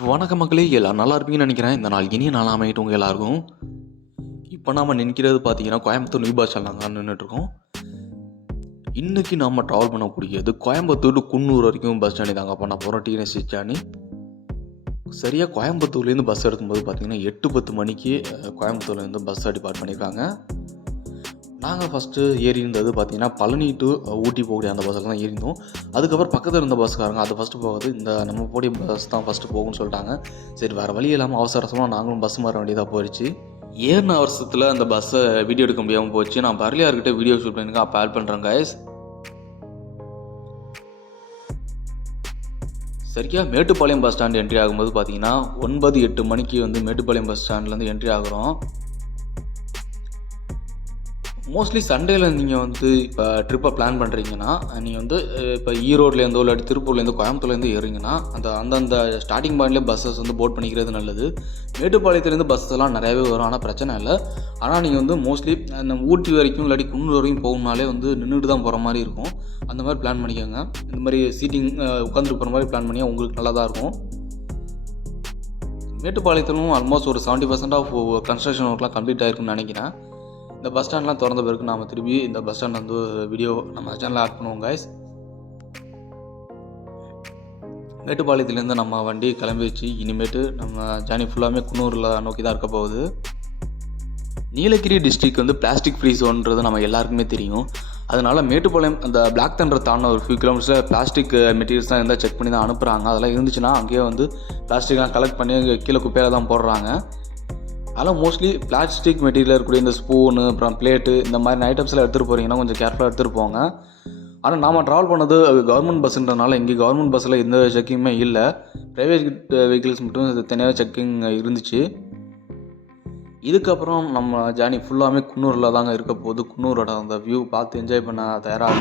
வணக்க மக்களே எல்லாம் நல்லா இருப்பீங்கன்னு நினைக்கிறேன். இந்த நாள் இனிய நாள் அமையட்டும் உங்கள் எல்லாருக்கும். இப்போ நாம் நினைக்கிறது பார்த்தீங்கன்னா கோயம்புத்தூர் நியூ பஸ் நாங்கள் நின்றுட்டுருக்கோம் இன்றைக்கி நாம் ட்ராவல் பண்ணக்கூடியது கோயம்புத்தூர் டு குன்னூர் வரைக்கும் பஸ் ஜர்னி தாங்க பண்ண போகிறோம் டிஎன்எஸ் ஜர்னி சரியாக கோயம்புத்தூர்லேருந்து பஸ் எடுக்கும்போது பார்த்தீங்கன்னா எட்டு பத்து மணிக்கு கோயம்புத்தூர்லேருந்து பஸ் டிபார்ட் பண்ணியிருக்காங்க. நாங்கள் ஃபஸ்ட்டு ஏறி இருந்தது பார்த்தீங்கன்னா பழனி டு ஊட்டி போகக்கூடிய அந்த பஸ்ஸில் தான் ஏறிந்தோம் அதுக்கப்புறம் பக்கத்தில் இருந்த பஸ்காரங்க அது ஃபஸ்ட்டு போகாது இந்த நம்ம போடிய பஸ் தான் ஃபஸ்ட்டு போகும்னு சொல்லிட்டாங்க. சரி வேறு வழி இல்லாமல் அவசர அவசரமாக நாங்களும் பஸ் மாற வேண்டியதாக போயிடுச்சு. ஏறின வருஷத்தில் அந்த பஸ்ஸை வீடியோ எடுக்க முடியாமல் போச்சு. நான் பரலியார்கிட்ட வீடியோ ஷூட் பண்ணிருக்கேன் அப்போ ஆட் பண்ணுறேன் கைஸ் சரியா மேட்டுப்பாளையம் பஸ் ஸ்டாண்ட் என்ட்ரி ஆகும்போது பார்த்தீங்கன்னா ஒன்பது எட்டு மணிக்கு வந்து மேட்டுப்பாளையம் பஸ் ஸ்டாண்ட்லேருந்து என்ட்ரி ஆகுறோம். மோஸ்ட்லி சண்டேல நீங்கள் வந்து இப்போ ட்ரிப்பை பிளான் பண்ணுறீங்கன்னா நீங்கள் வந்து இப்போ ஈரோட்லேருந்தோ இல்லாட்டி திருப்பூர்லேருந்து கோயம்புத்தூர்லேருந்து ஏறிங்கன்னா அந்த அந்தந்த ஸ்டார்டிங் பாயிண்ட்லேயே பஸ்ஸஸ் வந்து போட் பண்ணிக்கிறது நல்லது. மேட்டுப்பாளையத்துலேருந்து பஸ்ஸெல்லாம் எல்லாம் நிறையாவே வரும் ஆனால் பிரச்சனை இல்லை. ஆனால் நீங்கள் வந்து மோஸ்ட்லி நம்ம ஊட்டி வரைக்கும் இல்லாட்டி குன்னூர் வரைக்கும் போகணுனாலே வந்து நின்றுட்டு தான் போகிற மாதிரி இருக்கும். அந்த மாதிரி பிளான் பண்ணிக்கோங்க. இந்த மாதிரி சீட்டிங் உட்காந்துட்டு போகிற மாதிரி பிளான் பண்ணி உங்களுக்கு நல்லா தான் இருக்கும். மேட்டுப்பாளையத்திலும் ஆல்மோஸ்ட் ஒரு செவன்ட்டி பர்சன்ட் ஆஃப் கன்ஸ்ட்ரக்ஷன் ஒர்க்லாம் கம்ப்ளீட் ஆயிருக்குன்னு நினைக்கிறேன். இந்த பஸ் ஸ்டாண்ட்லாம் திறந்த பிறகு நாம் திரும்பி இந்த பஸ் ஸ்டாண்ட் வந்து வீடியோ நம்ம சேனலில் ஆட் பண்ணுவோம் காய்ஸ் மேட்டுப்பாளையத்துலேருந்து நம்ம வண்டி கிளம்பிடுச்சு இனிமேட்டு நம்ம ஜேர்னி ஃபுல்லாமே குன்னூரில் நோக்கி தான் இருக்க போகுது. நீலகிரி டிஸ்ட்ரிக் வந்து பிளாஸ்டிக் ஃப்ரீ ஜோன்றது நம்ம எல்லாருக்குமே தெரியும். அதனால் மேட்டுப்பாளையம் அந்த பிளாக் தண்டர் தாண்டின ஒரு ஃபியூ கிலோமீட்டர்ஸில் பிளாஸ்டிக் மெட்டீரியல்ஸ் தான் இருந்தால் செக் பண்ணி தான் அனுப்புகிறாங்க அதெல்லாம் இருந்துச்சுன்னா அங்கேயே வந்து பிளாஸ்டிக்லாம் கலெக்ட் பண்ணி அங்கே கீழே குப்பையில் தான் போடுறாங்க. அதெல்லாம் மோஸ்ட்லி பிளாஸ்டிக் மெட்டீரியல் இருக்கக்கூடிய இந்த ஸ்பூனு அப்புறம் பிளேட்டு இந்த மாதிரி ஐட்டம்ஸ்லாம் எடுத்துகிட்டு போகிறீங்கன்னா கொஞ்சம் கேர்ஃபுல்லாக எடுத்துகிட்டு போங்க. ஆனால் நாம் ட்ராவல் பண்ணது கவர்மெண்ட் பஸ்ன்றனால இங்கே கவர்மெண்ட் பஸ்ஸில் எந்த செக்கிங்குமே இல்லை. ப்ரைவேட் வெஹிக்கிள்ஸ் மட்டும் தனியாக செக்கிங் இருந்துச்சு. இதுக்கப்புறம் நம்ம ஜேர்னி ஃபுல்லாமே குன்னூரில் தாங்க இருக்க போது குன்னூரோட அந்த வியூ பார்த்து என்ஜாய் பண்ண தயாராக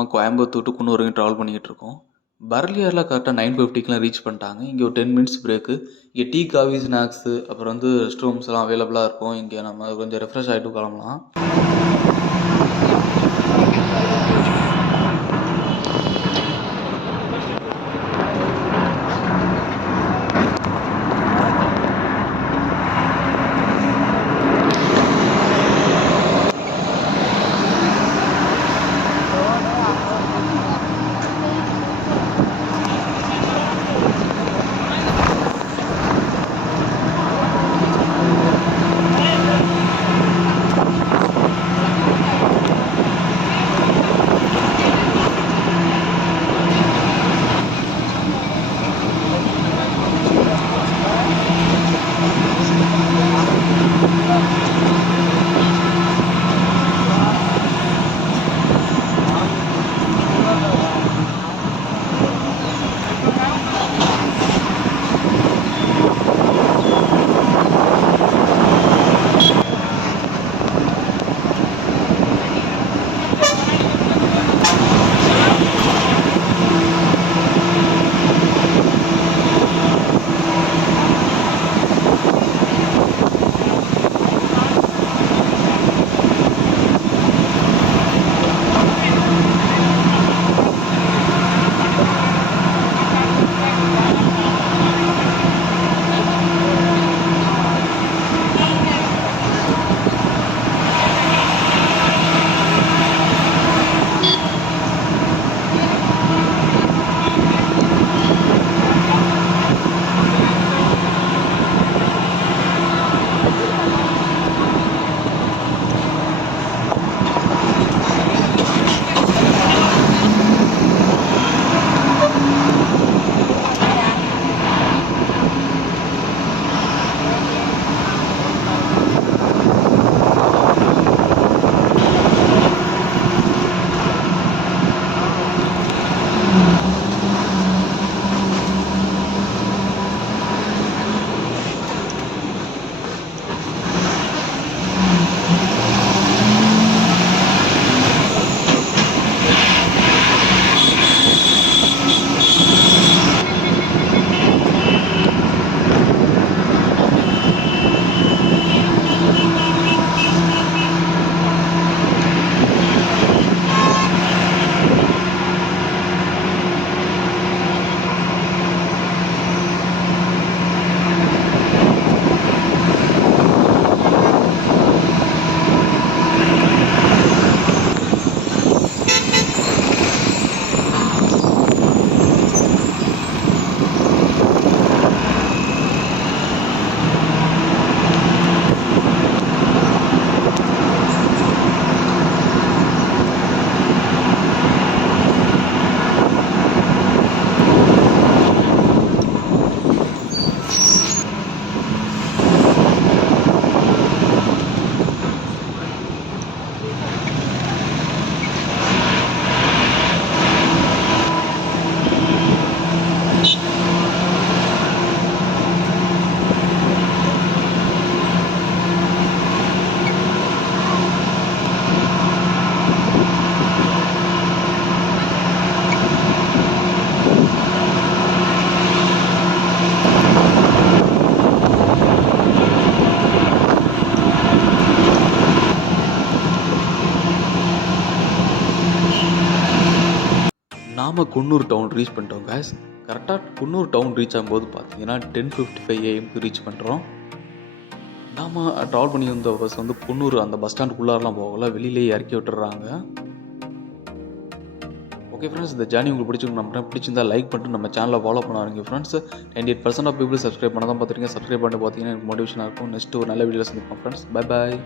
நம்ம கோயம்புத்தூர் டு குன்னூர் வரைக்கும் ட்ராவல் பண்ணிக்கிட்டு இருக்கோம் பர்லியரில் கரெக்டாக நைன் ஃபிஃப்டிக்கெலாம் ரீச் பண்ணிட்டாங்க. இங்கே ஒரு டென் மினிட்ஸ் பிரேக்கு இங்கே டீ காஃபி ஸ்நாக்ஸு அப்புறம் வந்து ரெஸ்ட் ரூம்ஸ்லாம் எல்லாம் அவைலபிளாக இருக்கும். இங்கே நம்ம கொஞ்சம் ரெஃப்ரெஷ் ஆகிட்டு கிளம்பலாம். நாம் குன்னூர் டவுன் ரீச் பண்ணிட்டோம் கேஸ் கரெக்டாக குன்னூர் டவுன் ரீச் ஆகும்போது பார்த்தீங்கன்னா டென் ஃபிஃப்டி ஃபைவ் ஏஎம்க்கு ரீச் பண்ணுறோம் நாம் ட்ராவல் பண்ணி வந்த பஸ் வந்து குன்னூர் அந்த பஸ் ஸ்டாண்டுக்குள்ளாரெலாம் போகல. வெளியிலேயே இறக்கி விட்டுறாங்க. ஓகே ஃப்ரெண்ட்ஸ் இந்த ஜேர்னி உங்களுக்கு பிடிச்சிருக்கு நம்ம பிடிச்சிருந்தா லைக் பண்ணிட்டு நம்ம சேனலை follow பண்ணாருங்க friends ninety eight percent of people subscribe பண்ண தான் பார்த்துருக்கீங்க. சப்ஸ்கிரைப் பண்ணிட்டு பார்த்தீங்கன்னா எனக்கு மோட்டிவேஷனாக இருக்கும். நெக்ஸ்ட் ஒரு நல்ல வீடியோ சந்திப்போம் ஃப்ரெண்ட்ஸ் பை பாய்